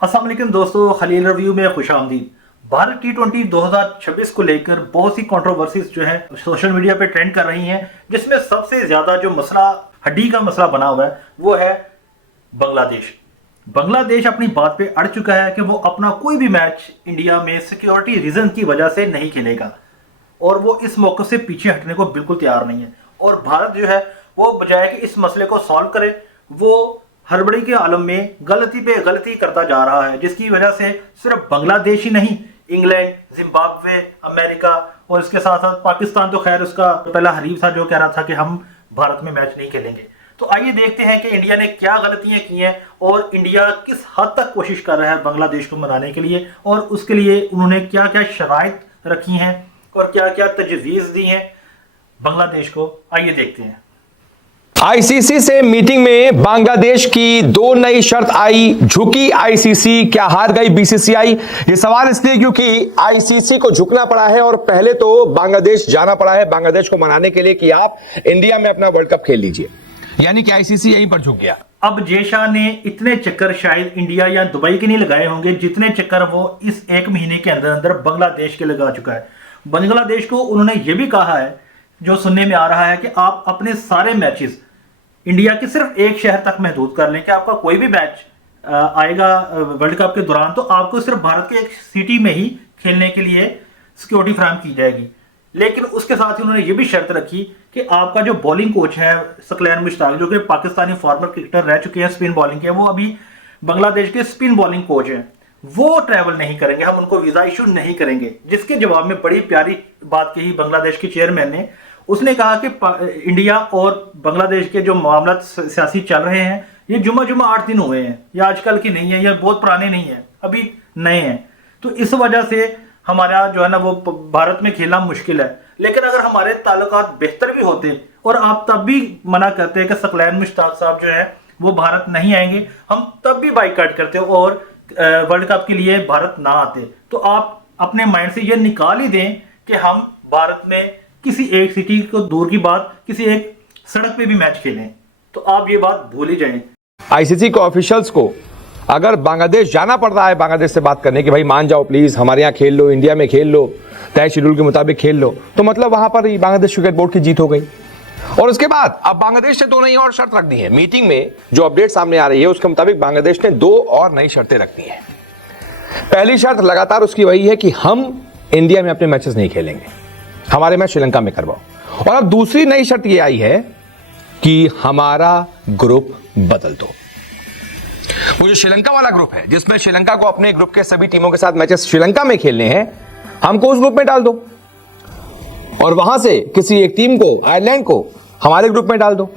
अस्सलाम वालेकुम दोस्तों, खलील रिव्यू में खुशामदीद। भारत T20 2026 को लेकर बहुत सी कंट्रोवर्सीज जो है सोशल मीडिया पे ट्रेंड कर रही हैं, जिसमें सबसे ज्यादा जो मसला हड्डी का मसला बना हुआ है वो है बांग्लादेश। बांग्लादेश अपनी बात पे अड़ चुका है कि वो अपना कोई भी मैच इंडिया में सिक्योरिटी रीजन की वजह से नहीं खेलेगा और वो इस मौके से पीछे हटने को बिल्कुल तैयार नहीं है। और भारत जो है वो बजाय कि इस मसले को सॉल्व करे, वो हड़बड़ी के आलम में गलती पे गलती करता जा रहा है, जिसकी वजह से सिर्फ बांग्लादेश ही नहीं, इंग्लैंड, जिम्बाब्वे, अमेरिका और इसके साथ साथ पाकिस्तान तो खैर उसका पहला हरीफ था जो कह रहा था कि हम भारत में मैच नहीं खेलेंगे। तो आइए देखते हैं कि इंडिया ने क्या गलतियां की हैं और इंडिया किस हद तक कोशिश कर रहा है बांग्लादेश को मनाने के लिए, और उसके लिए उन्होंने क्या क्या शराइत रखी हैं और क्या क्या तजवीज़ दी हैं बांग्लादेश को। आइए देखते हैं। आईसीसी से मीटिंग में बांग्लादेश की दो नई शर्त आई, झुकी आईसीसी, क्या हार गई बीसीसीआई? ये सवाल इसलिए क्योंकि आईसीसी को झुकना पड़ा है और पहले तो बांग्लादेश जाना पड़ा है बांग्लादेश को मनाने के लिए कि आप इंडिया में अपना वर्ल्ड कप खेल लीजिए, यानी कि आईसीसी यहीं पर झुक गया। अब जेशा ने इतने चक्कर शायद इंडिया या दुबई के नहीं लगाए होंगे जितने चक्कर वो इस एक महीने के अंदर अंदर बांग्लादेश के लगा चुका है। बांग्लादेश को उन्होंने ये भी कहा है, जो सुनने में आ रहा है, कि आप अपने सारे मैचेस इंडिया के सिर्फ एक शहर तक महदूद कर लें कि आपका कोई भी मैच आएगा वर्ल्ड कप के दौरान तो आपको सिर्फ भारत के एक सिटी में ही खेलने के लिए सिक्योरिटी फ्राहम की जाएगी। लेकिन उसके साथ ही उन्होंने ये भी शर्त रखी कि आपका जो बॉलिंग कोच है सकलैन मुश्ताक, जो कि पाकिस्तानी फॉर्मर क्रिकेटर रह चुके हैं स्पिन बॉलिंग के, वो अभी बांग्लादेश के स्पिन बॉलिंग कोच हैं, वो ट्रैवल नहीं करेंगे, हम उनको वीजा इशू नहीं करेंगे। जिसके जवाब में बड़ी प्यारी बात कही बांग्लादेश के चेयरमैन ने। उसने कहा कि इंडिया और बांग्लादेश के जो मामला सियासी चल रहे हैं, ये जुमा 8 दिन हुए हैं, ये आजकल की नहीं है, ये बहुत पुराने नहीं है, अभी नए हैं। तो इस वजह से हमारा जो है ना वो भारत में खेलना मुश्किल है। लेकिन अगर हमारे ताल्लुकात बेहतर भी होते और आप तब भी मना करते कि सकलैन मुश्ताक साहब जो है वो भारत नहीं आएंगे, हम तब भी बाइकआउट करते और वर्ल्ड कप के लिए भारत ना आते। तो आप अपने माइंड से ये निकाल ही दें कि हम भारत में किसी एक सिटी को दूर की बात, किसी एक सड़क पे भी मैच खेलें, तो आप ये बात भूल ही जाएं। आईसीसी के ऑफिशियल्स को अगर बांग्लादेश जाना पड़ रहा है बांग्लादेश से बात करने कि भाई मान जाओ प्लीज, हमारे यहाँ खेल लो, इंडिया में खेल लो, तय शेड्यूल के मुताबिक खेल लो, तो मतलब वहां पर बांग्लादेश क्रिकेट बोर्ड की जीत हो गई। और उसके बाद अब बांग्लादेश ने दो नई और शर्त रख दी है। मीटिंग में जो अपडेट सामने आ रही है उसके मुताबिक बांग्लादेश ने दो और नई शर्तें रख दी हैं। पहली शर्त लगातार उसकी वही है कि हम इंडिया में अपने मैचेस नहीं खेलेंगे, हमारे मैच श्रीलंका में करवाओ। और अब दूसरी नई शर्त यह आई है कि हमारा ग्रुप बदल दो। वो जो श्रीलंका वाला ग्रुप है जिसमें श्रीलंका को अपने ग्रुप के सभी टीमों के साथ मैचेस श्रीलंका में खेलने हैं, हमको उस ग्रुप में डाल दो और वहां से किसी एक टीम को, आयरलैंड को, हमारे ग्रुप में डाल दो।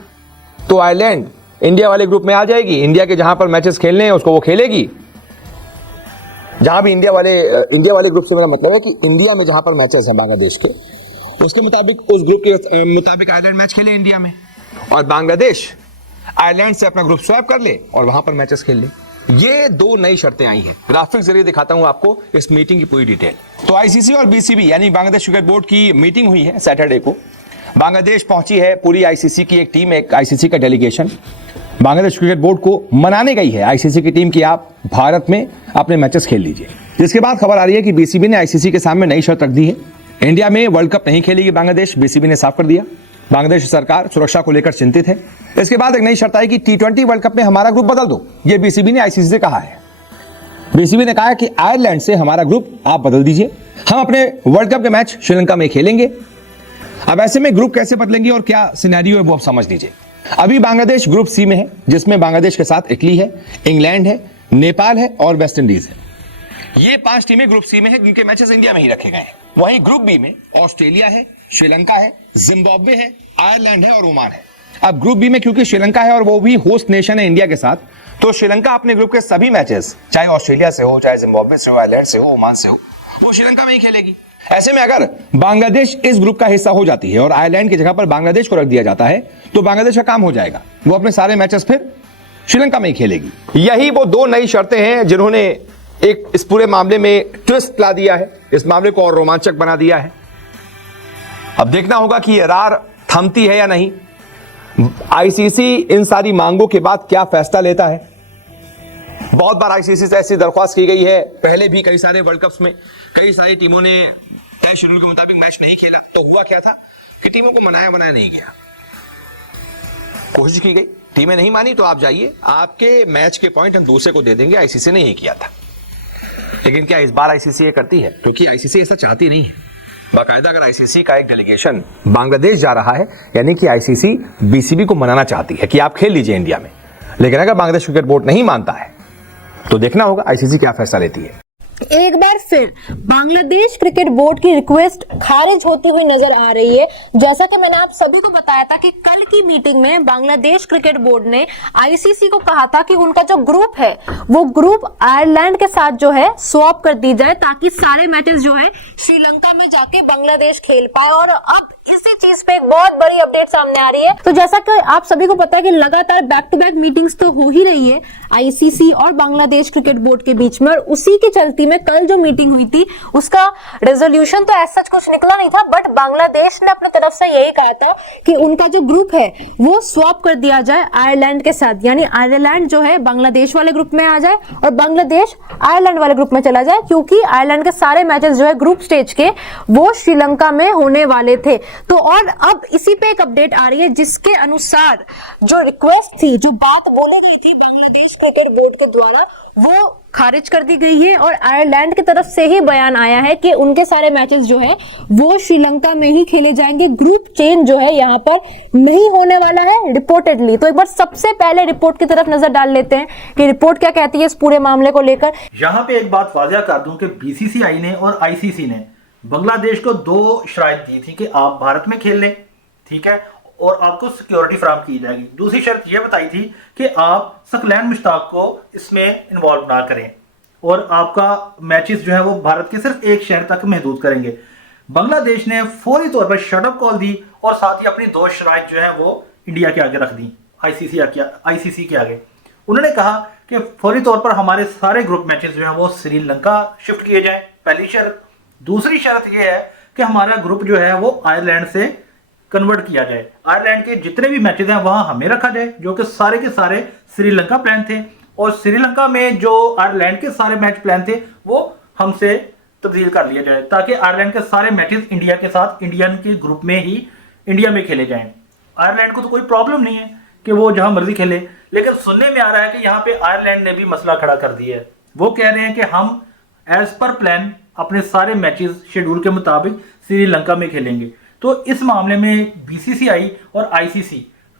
तो आयरलैंड इंडिया वाले ग्रुप में आ जाएगी, इंडिया के जहां पर मैचेस खेलने हैं उसको वो खेलेगी। जहां भी इंडिया वाले ग्रुप से मेरा मतलब है कि इंडिया में जहां पर मैचेस हैं बांग्लादेश के, उसके मुताबिक उस ग्रुप के मुताबिक आयरलैंड मैच खेले इंडिया में, और बांग्लादेश आयरलैंड से अपना ग्रुप स्वैप कर ले और वहां पर मैचेस खेल ले। ये दो नई शर्तें आई हैं। ग्राफिक जरिए दिखाता हूं आपको इस मीटिंग की पूरी डिटेल। तो आईसीसी और बीसीबी यानी बांग्लादेश क्रिकेट बोर्ड की मीटिंग हुई है सैटरडे को। बांग्लादेश पहुंची है पूरी आईसीसी की एक टीम, एक आईसीसी का डेलीगेशन बांग्लादेश क्रिकेट बोर्ड को मनाने गई है आईसीसी की टीम की आप भारत में अपने मैचेस खेल लीजिए। जिसके बाद खबर आ रही है कि बीसीबी ने आईसीसी के सामने नई शर्त रख दी है, इंडिया में वर्ल्ड कप नहीं खेलेगी बांग्लादेश, बीसीबी ने साफ कर दिया। बांग्लादेश सरकार सुरक्षा को लेकर चिंतित है। इसके बाद एक नई शर्त आई कि T20 वर्ल्ड कप में हमारा ग्रुप बदल दो। यह बीसीबी ने आईसीसी से कहा है। बीसीबी ने कहा कि आयरलैंड से हमारा ग्रुप आप बदल दीजिए, हम अपने वर्ल्ड कप के मैच श्रीलंका में खेलेंगे। अब ऐसे में ग्रुप कैसे बदलेंगे और क्या सिनेरियो है वो आप समझ लीजिए। अभी बांग्लादेश ग्रुप सी में है, जिसमें बांग्लादेश के साथ इटली है, इंग्लैंड है, नेपाल है और वेस्ट इंडीज है। ये 5 टीमें ग्रुप सी में है जिनके मैचेस इंडिया में ही रखे गए हैं। वहीं ग्रुप बी में ऑस्ट्रेलिया है, श्रीलंका है, जिम्बाब्वे है, आयरलैंड है और ओमान है। अब ग्रुप बी में क्योंकि श्रीलंका है और वो भी होस्ट नेशन है इंडिया के साथ, तो श्रीलंका अपने ग्रुप के सभी मैचेस, चाहे ऑस्ट्रेलिया से हो, चाहे जिम्बाब्वे से हो, आयरलैंड से हो, ओमान से हो, वो श्रीलंका में ही खेलेगी। ऐसे में अगर बांग्लादेश इस ग्रुप का हिस्सा हो जाती है और आयरलैंड की जगह पर बांग्लादेश को रख दिया जाता है, तो बांग्लादेश का काम हो जाएगा, वो अपने सारे मैचेस फिर श्रीलंका में ही खेलेगी। यही वो दो नई शर्तें हैं जिन्होंने एक इस पूरे मामले में ट्विस्ट ला दिया है, इस मामले को और रोमांचक बना दिया है। अब देखना होगा कि ये रार थमती है या नहीं। आईसीसी इन सारी मांगों के बाद क्या फैसला लेता है। बहुत बार आईसीसी से ऐसी दरख्वास्त की गई है, पहले भी कई सारे वर्ल्ड कप्स में कई सारी टीमों ने तय शेड्यूल के मुताबिक मैच नहीं खेला, तो हुआ क्या था कि टीमों को मनाया बनाया नहीं गया, कोशिश की गई, टीमें नहीं मानी तो आप जाइए, आपके मैच के पॉइंट हम दूसरे को दे देंगे, आईसीसी ने यही किया था। लेकिन क्या इस बार आईसीसी ये करती है? क्योंकि आईसीसी ऐसा चाहती नहीं है। बाकायदा अगर आईसीसी का एक डेलीगेशन बांग्लादेश जा रहा है, यानी कि आईसीसी बीसीबी को मनाना चाहती है कि आप खेल लीजिए इंडिया में, लेकिन अगर बांग्लादेश क्रिकेट बोर्ड नहीं मानता है तो देखना होगा आईसीसी क्या फैसला लेती है। एक बार फिर बांग्लादेश क्रिकेट बोर्ड की रिक्वेस्ट खारिज होती हुई नजर आ रही है। जैसा कि मैंने आप सभी को बताया था कि कल की मीटिंग में बांग्लादेश क्रिकेट बोर्ड ने आईसीसी को कहा था कि उनका जो ग्रुप है वो ग्रुप आयरलैंड के साथ जो है स्वैप कर दी जाए, ताकि सारे मैचेस जो है श्रीलंका में जाके बांग्लादेश खेल पाए। और अब इसी चीज पे एक बहुत बड़ी अपडेट सामने आ रही है। तो जैसा कि आप सभी को पता है कि लगातार बैक टू बैक मीटिंग्स तो हो ही रही है आईसीसी और बांग्लादेश क्रिकेट बोर्ड के बीच में, और उसी की चलती में कल जो मीटिंग हुई थी उसका रेजोल्यूशन तो ऐसा कुछ निकला नहीं था, बट बांग्लादेश ने अपनी तरफ से यही कहा था कि उनका जो ग्रुप है वो स्वैप कर दिया जाए आयरलैंड के साथ, यानी आयरलैंड जो है बांग्लादेश वाले ग्रुप में आ जाए और बांग्लादेश आयरलैंड वाले ग्रुप में चला जाए, क्योंकि आयरलैंड के सारे मैचेस जो है ग्रुप स्टेज के वो श्रीलंका में होने वाले थे। तो और अब इसी पे एक अपडेट आ रही है जिसके अनुसार जो रिक्वेस्ट थी, जो बात बोली गई थी बांग्लादेश क्रिकेट बोर्ड के द्वारा, वो खारिज कर दी गई है। और आयरलैंड की तरफ से ही बयान आया है कि उनके सारे मैचेस जो है वो श्रीलंका में ही खेले जाएंगे, ग्रुप चेंज जो है यहाँ पर नहीं होने वाला है रिपोर्टेडली। तो एक बार सबसे पहले रिपोर्ट की तरफ नजर डाल लेते हैं कि रिपोर्ट क्या कहती है इस पूरे मामले को लेकर। यहाँ पे एक बात वाज़ह कर दूं कि बीसीसीआई ने और आईसीसी ने बांग्लादेश को 2 शर्त दी थी कि आप भारत में खेल लें, ठीक है, और आपको सिक्योरिटी फराहम की जाएगी। दूसरी शर्त यह बताई थी कि आप सकलैन मुश्ताक को इसमें इन्वॉल्व ना करें और आपका मैचेस जो है वो भारत के सिर्फ एक शहर तक महदूद करेंगे। बांग्लादेश ने फौरी तौर पर शटअप कॉल दी और साथ ही अपनी 2 शराइत जो है वो इंडिया के आगे रख दी, आईसीसी के आगे। उन्होंने कहा कि फौरी तौर पर हमारे सारे ग्रुप मैचेस जो है वो श्रीलंका शिफ्ट किए जाएं, पहली शर्त। दूसरी शर्त यह है कि हमारा ग्रुप जो है वो आयरलैंड से कन्वर्ट किया जाए, आयरलैंड के जितने भी मैचेस हैं वहां हमें रखा जाए, जो कि सारे के सारे श्रीलंका प्लान थे, और श्रीलंका में जो आयरलैंड के सारे मैच प्लान थे वो हमसे तब्दील कर लिया जाए, ताकि आयरलैंड के सारे मैचेस इंडिया के साथ इंडियन के ग्रुप में ही इंडिया में खेले जाएं। आयरलैंड को तो कोई प्रॉब्लम नहीं है कि वो जहां मर्जी खेले, लेकिन सुनने में आ रहा है कि यहाँ पे आयरलैंड ने भी मसला खड़ा कर दिया है। वो कह रहे हैं कि हम एज पर प्लान अपने सारे मैचेस शेड्यूल के मुताबिक श्रीलंका में खेलेंगे। तो इस मामले में बीसीसीआई और आईसीसी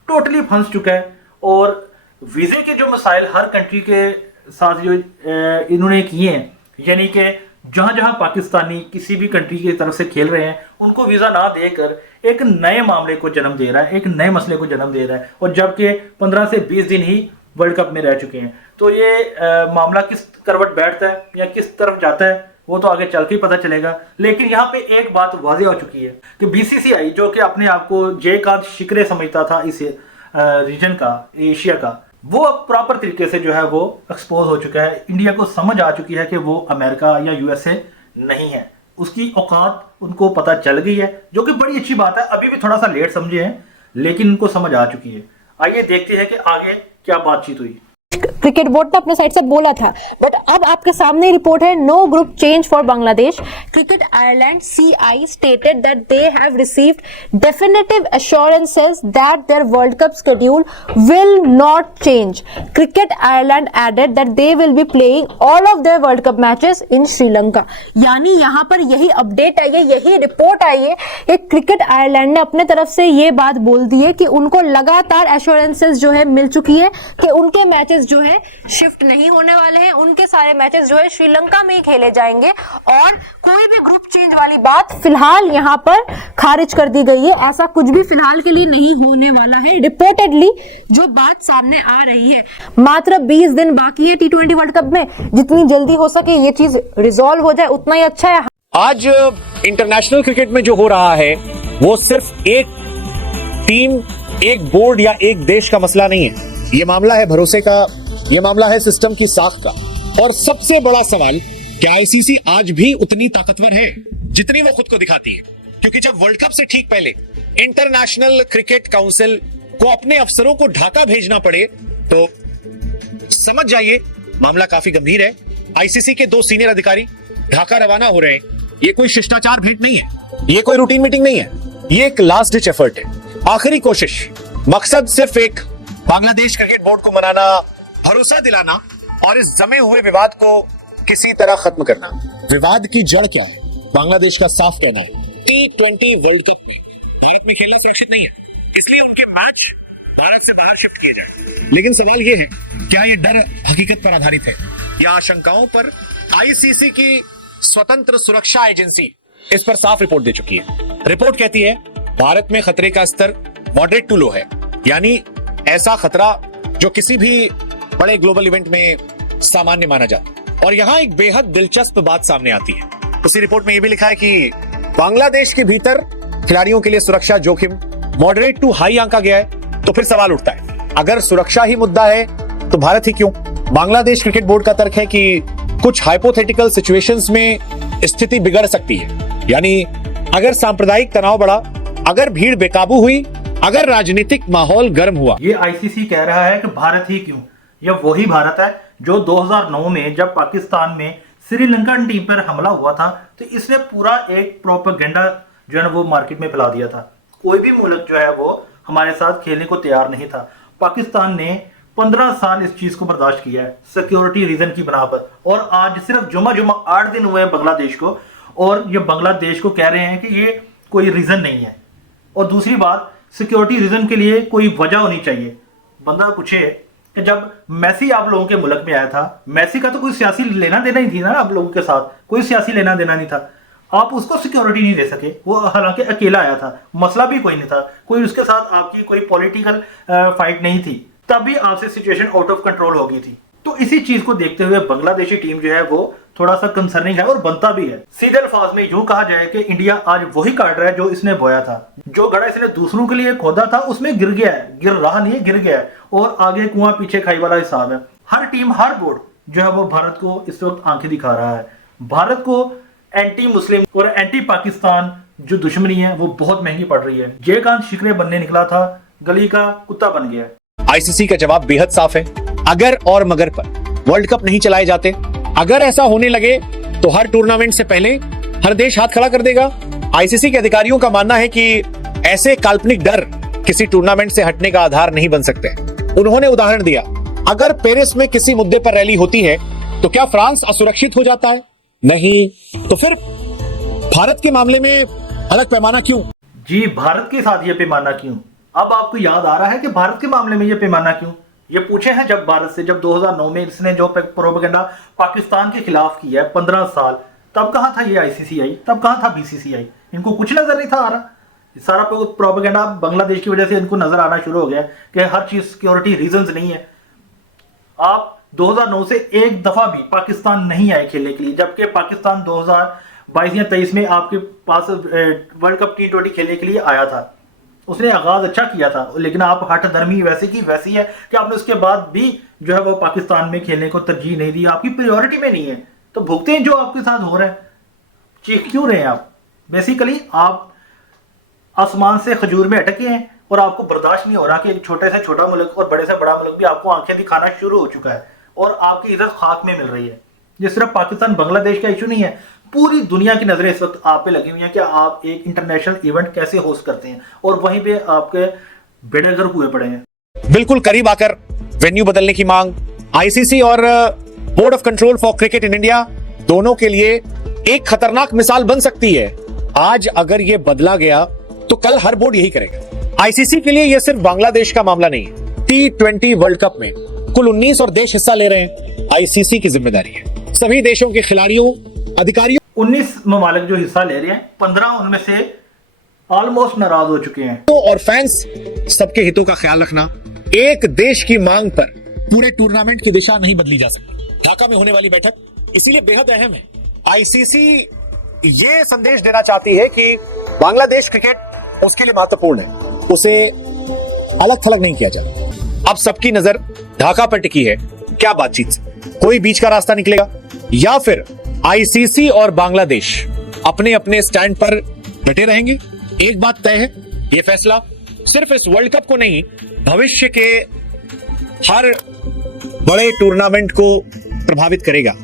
टोटली फंस चुका है, और वीज़े के जो मसाइल हर कंट्री के साथ जो इन्होंने किए हैं, यानी कि जहां जहां पाकिस्तानी किसी भी कंट्री की तरफ से खेल रहे हैं उनको वीज़ा ना देकर एक नए मामले को जन्म दे रहा है, एक नए मसले को जन्म दे रहा है, और जबकि 15 से 20 दिन ही वर्ल्ड कप में रह चुके हैं। तो ये मामला किस करवट बैठता है या किस तरफ जाता है वो तो आगे चल के ही पता चलेगा। लेकिन यहाँ पे एक बात वाज़ेह हो चुकी है कि बीसीसीआई जो कि अपने आप को जयकांत शिकरे समझता था इस रीजन का, एशिया का, वो अब प्रॉपर तरीके से जो है वो एक्सपोज हो चुका है। इंडिया को समझ आ चुकी है कि वो अमेरिका या यूएसए नहीं है, उसकी औकात उनको पता चल गई है, जो कि बड़ी अच्छी बात है। अभी भी थोड़ा सा लेट समझे हैं लेकिन उनको समझ आ चुकी है। आइए देखते हैं कि आगे क्या बातचीत हुई। क्रिकेट बोर्ड ने अपने साइड से बोला था, बट अब आपके सामने रिपोर्ट है, no group change for Bangladesh. Cricket Ireland CI stated that they have received definitive assurances that their World Cup schedule will not change. Cricket Ireland added that they will be playing all of their World Cup matches in Sri Lanka. यानी यहाँ पर यही update आई है, यही report आई है कि cricket Ireland ने अपने तरफ से ये बात बोल दी है कि उनको लगातार एश्योरेंसेस जो है मिल चुकी है कि उनके मैचेस जो है शिफ्ट नहीं होने वाले हैं, उनके सारे मैचेस जो है श्रीलंका में ही खेले जाएंगे, और कोई भी ग्रुप चेंज वाली बात फिलहाल यहाँ पर खारिज कर दी गई है। ऐसा कुछ भी फिलहाल के लिए नहीं होने वाला है, रिपोर्टेडली जो बात सामने आ रही है। मात्र 20 दिन बाकी है T20 वर्ल्ड कप में, जितनी जल्दी हो सके ये चीज रिजॉल्व हो जाए उतना ही अच्छा है। आज इंटरनेशनल क्रिकेट में जो हो रहा है वो सिर्फ एक टीम, एक बोर्ड या एक देश का मसला नहीं है। ये मामला है भरोसे का, ये मामला है सिस्टम की साख का। और सबसे बड़ा सवाल, क्या आईसीसी आज भी उतनी ताकतवर है जितनी वो खुद को दिखाती है? क्योंकि जब वर्ल्ड कप से ठीक पहले इंटरनेशनल क्रिकेट काउंसिल को अपने अफसरों को ढाका भेजना पड़े तो समझ जाइए मामला काफी गंभीर है। आईसीसी के 2 सीनियर अधिकारी ढाका रवाना हो रहे हैं। ये कोई शिष्टाचार भेंट नहीं है, ये कोई रूटीन मीटिंग नहीं है, ये एक लास्ट डिच एफर्ट है, आखिरी कोशिश। मकसद सिर्फ एक बांग्लादेश क्रिकेट बोर्ड को मनाना, भरोसा दिलाना और इस जमे हुए विवाद को किसी तरह खत्म करना। विवाद की जड़ क्या है? बांग्लादेश का साफ कहना है T20 वर्ल्ड कप में भारत में खेलना सुरक्षित नहीं है, इसलिए उनके मैच भारत से बाहर शिफ्ट किए जाए। लेकिन सवाल यह है, क्या यह डर हकीकत पर आधारित है या आशंकाओं पर? आईसीसी की स्वतंत्र सुरक्षा एजेंसी इस पर साफ रिपोर्ट दे चुकी है। रिपोर्ट कहती है भारत में खतरे का स्तर मॉडरेट टू लो है, यानी ऐसा खतरा जो किसी भी बड़े ग्लोबल इवेंट में सामान्य माना जाता। और यहां एक बेहद दिलचस्प बात सामने आती है। उसी रिपोर्ट में यह भी लिखा है कि बांग्लादेश के भीतर खिलाड़ियों के लिए सुरक्षा जोखिम मॉडरेट टू हाई आंका गया है। तो फिर सवाल उठता है, अगर सुरक्षा ही मुद्दा है तो भारत ही क्यों? बांग्लादेश क्रिकेट बोर्ड का तर्क है कि कुछ हाइपोथेटिकल सिचुएशंस में स्थिति बिगड़ सकती है, यानी अगर सांप्रदायिक तनाव बढ़ा, अगर भीड़ बेकाबू हुई, अगर राजनीतिक माहौल गर्म हुआ। ये आईसीसी कह रहा है कि भारत ही क्यों? यह वही भारत है जो 2009 में जब पाकिस्तान में श्रीलंकन टीम पर हमला हुआ था तो इसने पूरा एक प्रोपेगेंडा जो है ना वो मार्केट में फैला दिया था। कोई भी मुल्क जो है वो हमारे साथ खेलने को तैयार नहीं था। पाकिस्तान ने 15 साल इस चीज को बर्दाश्त किया है सिक्योरिटी रीजन की बिना पर, और आज सिर्फ जुमा 8 दिन हुए हैं बांग्लादेश को, और ये बांग्लादेश को कह रहे हैं कि ये कोई रीजन नहीं है। और दूसरी बात, सिक्योरिटी रीजन के लिए कोई वजह होनी चाहिए। बंदा पूछे कि जब मैसी आप लोगों के मुल्क में आया था, मैसी का तो कोई सियासी लेना देना ही थी ना आप लोगों के साथ, कोई सियासी लेना देना नहीं था, आप उसको सिक्योरिटी नहीं दे सके। वो हालांकि अकेला आया था, मसला भी कोई नहीं था, कोई उसके साथ आपकी कोई पॉलिटिकल फाइट नहीं थी, तब भी आपसे सिचुएशन आउट ऑफ कंट्रोल हो गई थी। तो इसी चीज को देखते हुए बांग्लादेशी टीम जो है वो थोड़ा सा कंसर्निंग है और बनता भी है। सीधे अल्फाज में यूं कहा जाए कि इंडिया आज वही काट रहा है जो इसने बोया था। जो गड़ा इसने दूसरों के लिए खोदा था उसमें गिर गया है, गिर रहा नहीं है, गिर गया है, और आगे कुआं पीछे खाई वाला हिसाब है। हर टीम, हर बोर्ड जो है वो भारत को इस वक्त आंखें दिखा रहा है। भारत को एंटी मुस्लिम और एंटी पाकिस्तान जो दुश्मनी है वो बहुत महंगी पड़ रही है। जयकांत शिकरे बनने निकला था, गली का कुत्ता बन गया। आईसीसी का जवाब बेहद साफ है, अगर और मगर पर वर्ल्ड कप नहीं चलाए जाते। अगर ऐसा होने लगे तो हर टूर्नामेंट से पहले हर देश हाथ खड़ा कर देगा। आईसीसी के अधिकारियों का मानना है कि ऐसे काल्पनिक डर किसी टूर्नामेंट से हटने का आधार नहीं बन सकते। उन्होंने उदाहरण दिया, अगर पेरिस में किसी मुद्दे पर रैली होती है तो क्या फ्रांस असुरक्षित हो जाता है? नहीं। तो फिर भारत के मामले में अलग पैमाना क्यों? जी, भारत के साथ ये पैमाना क्यों? अब आपको याद आ रहा है कि भारत के मामले में ये पैमाना क्यों? ये पूछे हैं जब भारत से, जब 2009 में इसने जो प्रोपेगेंडा पाकिस्तान के खिलाफ किया है 15 साल, तब कहां था ये आईसीसीआई, तब कहां था बीसीसीआई? इनको कुछ नजर नहीं था आ रहा। सारा प्रोपेगेंडा बांग्लादेश की वजह से इनको नजर आना शुरू हो गया कि हर चीज सिक्योरिटी रीजंस नहीं है। आप 2009 से एक दफा भी पाकिस्तान नहीं आए खेलने के लिए, जबकि पाकिस्तान 2022 या 23 में आपके पास वर्ल्ड कप T20 खेलने के लिए आया था। उसने आगाज अच्छा किया था, लेकिन आप हठ धर्मी वैसे की वैसी है कि आपने उसके बाद भी जो है वो पाकिस्तान में खेलने को तरजीह नहीं दी, आपकी प्रायोरिटी में नहीं है। तो भुगते हैं जो आपके साथ हो रहा है, चीख क्यों रहे हैं आप? बेसिकली आप आसमान से खजूर में अटके हैं और आपको बर्दाश्त नहीं हो रहा कि एक छोटे से छोटा मुल्क और बड़े से बड़ा मुल्क भी आपको आंखें दिखाना शुरू हो चुका है और आपकी इज्जत खाक में मिल रही है। ये सिर्फ पाकिस्तान बांग्लादेश का इशू नहीं है, पूरी दुनिया की नजरें इस वक्त आप पे लगी हुई हैं कि आप एक इंटरनेशनल इवेंट कैसे होस्ट करते हैं, और वहीं पे आपके बेड़ेगर्क हुए पड़े हैं। बिल्कुल करीब आकर वेन्यू बदलने की मांग आईसीसी और board of control for cricket in India दोनों के लिए एक खतरनाक मिसाल बन सकती है। आज अगर यह बदला गया तो कल हर बोर्ड यही करेगा। आईसीसी के लिए यह सिर्फ बांग्लादेश का मामला नहीं है। T20 वर्ल्ड कप में कुल 19 और देश हिस्सा ले रहे हैं। आईसीसी की जिम्मेदारी है सभी देशों के खिलाड़ियों, अधिकारियों। 19 ममालिक जो हिस्सा ले रहे हैं, 15 उनमें से ऑलमोस्ट नाराज हो चुके हैं। तो और फैंस, सबके हितों का ख्याल रखना। एक देश की मांग पर पूरे टूर्नामेंट की दिशा नहीं बदली जा सकती। ढाका में होने वाली बैठक इसीलिए बेहद अहम है। आईसीसी ये संदेश देना चाहती है कि बांग्लादेश क्रिकेट उसके लिए महत्वपूर्ण है, उसे अलग थलग नहीं किया जाता। अब सबकी नजर ढाका पर टिकी है। क्या बातचीत से कोई बीच का रास्ता निकलेगा या फिर आईसीसी और बांग्लादेश अपने अपने स्टैंड पर डटे रहेंगे? एक बात तय है, यह फैसला सिर्फ इस वर्ल्ड कप को नहीं, भविष्य के हर बड़े टूर्नामेंट को प्रभावित करेगा।